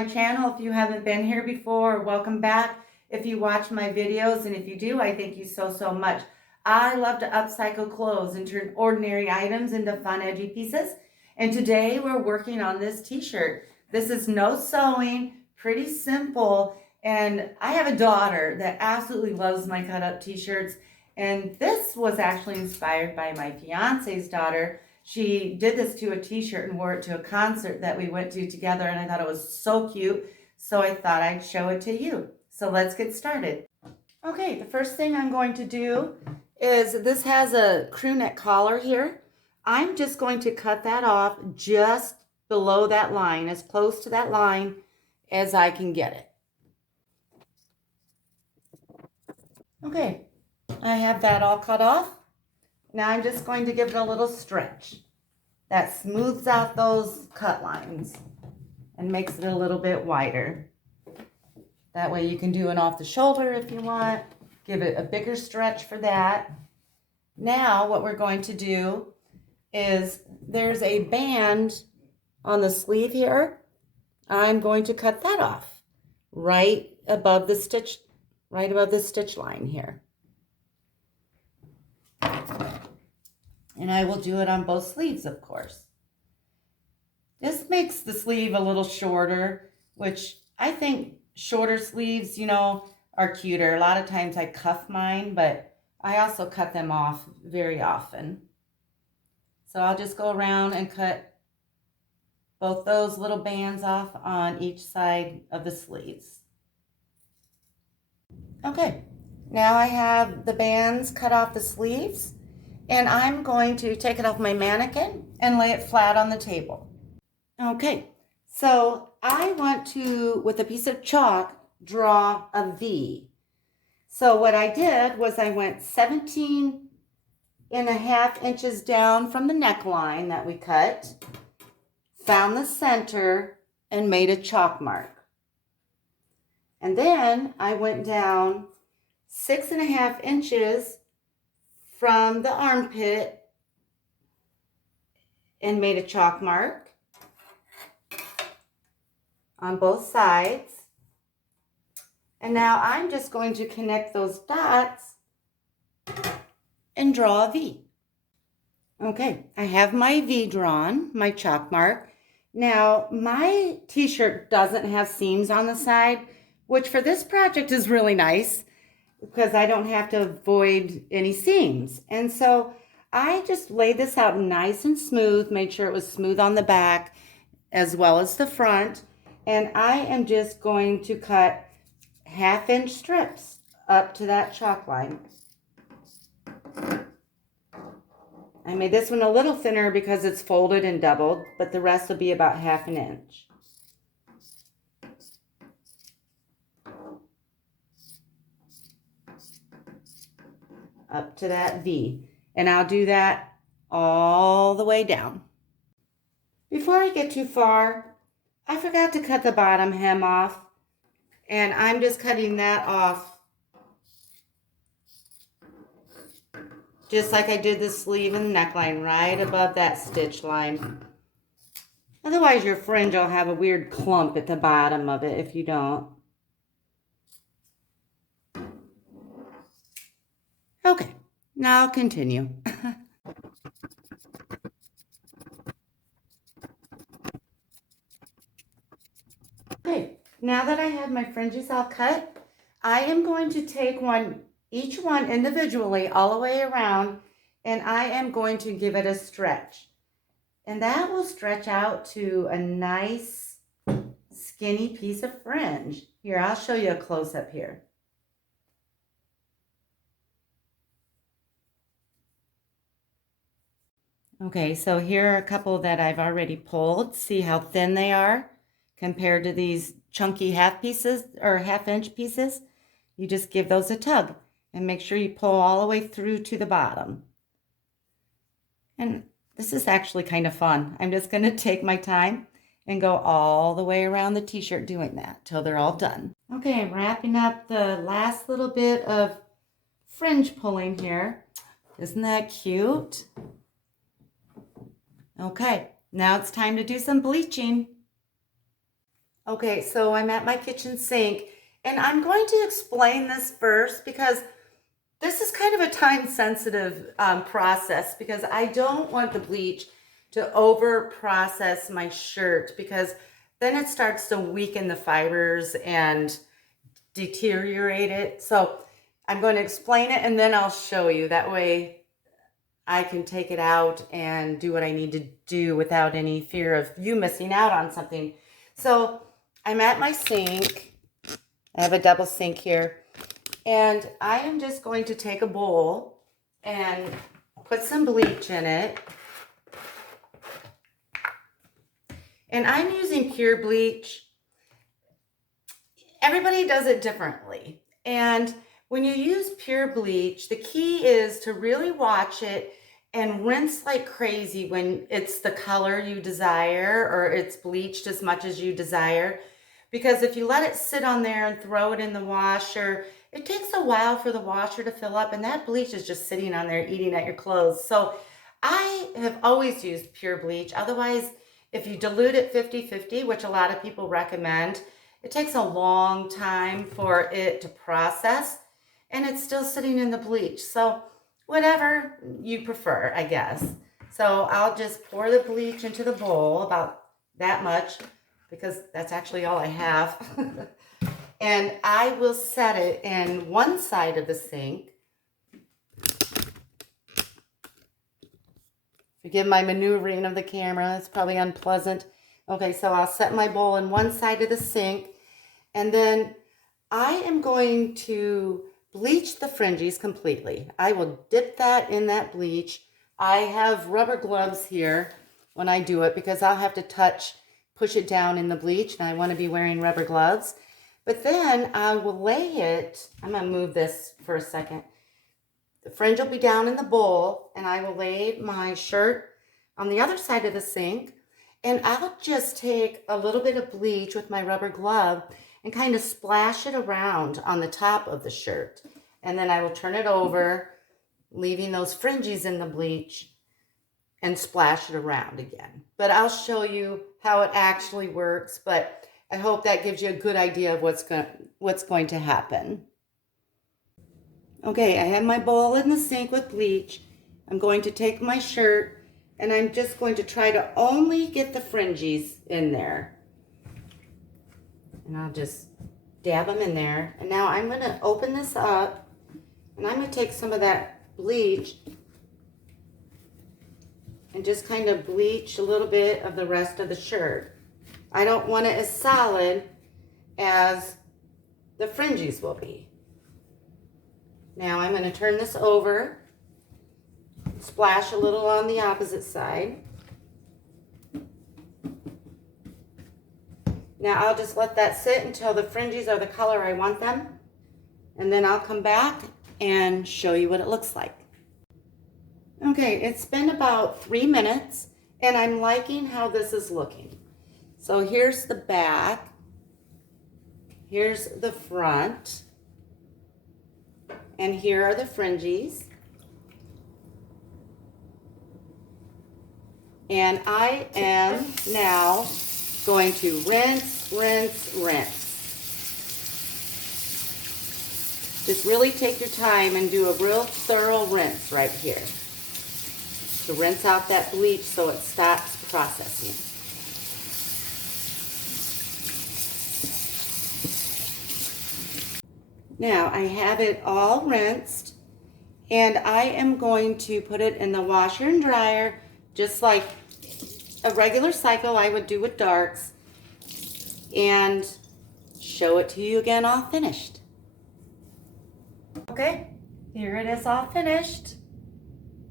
my channel. If you haven't been here before, welcome back. If you watch my videos, and if you do, I thank you so, so much. I love to upcycle clothes and turn ordinary items into fun, edgy pieces. And today we're working on this t-shirt. This is no sewing, pretty simple. And I have a daughter that absolutely loves my cut up t-shirts. And this was actually inspired by my fiance's daughter. She did this to a t-shirt and wore it to a concert that we went to together, and I thought it was so cute, so I thought I'd show it to you. So let's get started. Okay, the first thing I'm going to do is, this has a crew neck collar here. I'm just going to cut that off just below that line, as close to that line as I can get it. Okay, I have that all cut off. Now I'm just going to give it a little stretch. That smooths out those cut lines and makes it a little bit wider. That way you can do it off the shoulder if you want. Give it a bigger stretch for that. Now what we're going to do is, there's a band on the sleeve here. I'm going to cut that off right above the stitch line here. And I will do it on both sleeves, of course. This makes the sleeve a little shorter, which I think shorter sleeves, are cuter. A lot of times I cuff mine, but I also cut them off very often. So I'll just go around and cut both those little bands off on each side of the sleeves. Okay, now I have the bands cut off the sleeves. And I'm going to take it off my mannequin and lay it flat on the table. Okay, so I want to, with a piece of chalk, draw a V. So what I did was I went 17.5 inches down from the neckline that we cut, found the center, and made a chalk mark. And then I went down 6.5 inches from the armpit and made a chalk mark on both sides. And now I'm just going to connect those dots and draw a V. Okay, I have my V drawn, my chalk mark. Now my t-shirt doesn't have seams on the side, which for this project is really nice, because I don't have to avoid any seams. And so I just laid this out nice and smooth, made sure it was smooth on the back as well as the front. And I am just going to cut 1/2 inch strips up to that chalk line. I made this one a little thinner because it's folded and doubled, but the rest will be about 1/2 inch. Up to that V, and I'll do that all the way down. Before I get too far, I forgot to cut the bottom hem off, and I'm just cutting that off just like I did the sleeve and the neckline, right above that stitch line. Otherwise your fringe will have a weird clump at the bottom of it if you don't. Okay, now I'll continue. Okay, now that I have my fringes all cut, I am going to take each one individually all the way around, and I am going to give it a stretch. And that will stretch out to a nice skinny piece of fringe. Here, I'll show you a close-up here. Okay, so here are a couple that I've already pulled. See how thin they are compared to these chunky 1/2 inch pieces? You just give those a tug and make sure you pull all the way through to the bottom. And this is actually kind of fun. I'm just going to take my time and go all the way around the t-shirt doing that till they're all done. Okay, I'm wrapping up the last little bit of fringe pulling here. Isn't that cute? Okay, now it's time to do some bleaching. Okay, so I'm at my kitchen sink and I'm going to explain this first because this is kind of a time sensitive process because I don't want the bleach to over process my shirt because then it starts to weaken the fibers and deteriorate it. So I'm going to explain it and then I'll show you. That way I can take it out and do what I need to do without any fear of you missing out on something. So I'm at my sink. I have a double sink here. And I am just going to take a bowl and put some bleach in it. And I'm using pure bleach. Everybody does it differently. And when you use pure bleach, the key is to really watch it and rinse like crazy when it's the color you desire or it's bleached as much as you desire. Because if you let it sit on there and throw it in the washer, it takes a while for the washer to fill up and that bleach is just sitting on there eating at your clothes. So I have always used pure bleach. Otherwise, if you dilute it 50-50, which a lot of people recommend, it takes a long time for it to process and it's still sitting in the bleach. So whatever you prefer, I guess. So I'll just pour the bleach into the bowl, about that much, because that's actually all I have. And I will set it in one side of the sink. Forgive my maneuvering of the camera, it's probably unpleasant. Okay, so I'll set my bowl in one side of the sink, and then I am going to bleach the fringes completely. I will dip that in that bleach. I have rubber gloves here when I do it because I'll have to push it down in the bleach, and I want to be wearing rubber gloves. But then I will lay it, I'm going to move this for a second. The fringe will be down in the bowl, and I will lay my shirt on the other side of the sink, and I'll just take a little bit of bleach with my rubber glove and kind of splash it around on the top of the shirt. And then I will turn it over, leaving those fringes in the bleach, and splash it around again. But I'll show you how it actually works, but I hope that gives you a good idea of what's going to happen. Okay, I have my bowl in the sink with bleach. I'm going to take my shirt and I'm just going to try to only get the fringes in there. And I'll just dab them in there. And now I'm going to open this up and I'm going to take some of that bleach and just kind of bleach a little bit of the rest of the shirt. I don't want it as solid as the fringes will be. Now I'm going to turn this over, splash a little on the opposite side. Now I'll just let that sit until the fringes are the color I want them, and then I'll come back and show you what it looks like. Okay, it's been about 3 minutes and I'm liking how this is looking. So here's the back, here's the front, and here are the fringes. And I am now going to rinse, rinse, rinse. Just really take your time and do a real thorough rinse right here to rinse out that bleach so it stops processing. Now I have it all rinsed and I am going to put it in the washer and dryer just like a regular cycle I would do with darks and show it to you again all finished. Okay, here it is all finished.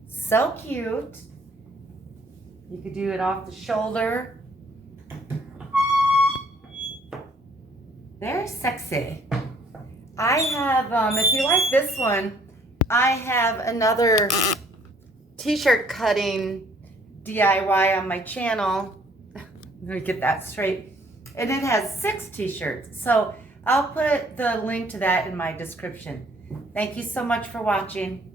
So cute. You could do it off the shoulder. Very sexy. I have, if you like this one, I have another t-shirt cutting DIY on my channel. Let me get that straight. And it has 6 t-shirts. So I'll put the link to that in my description. Thank you so much for watching.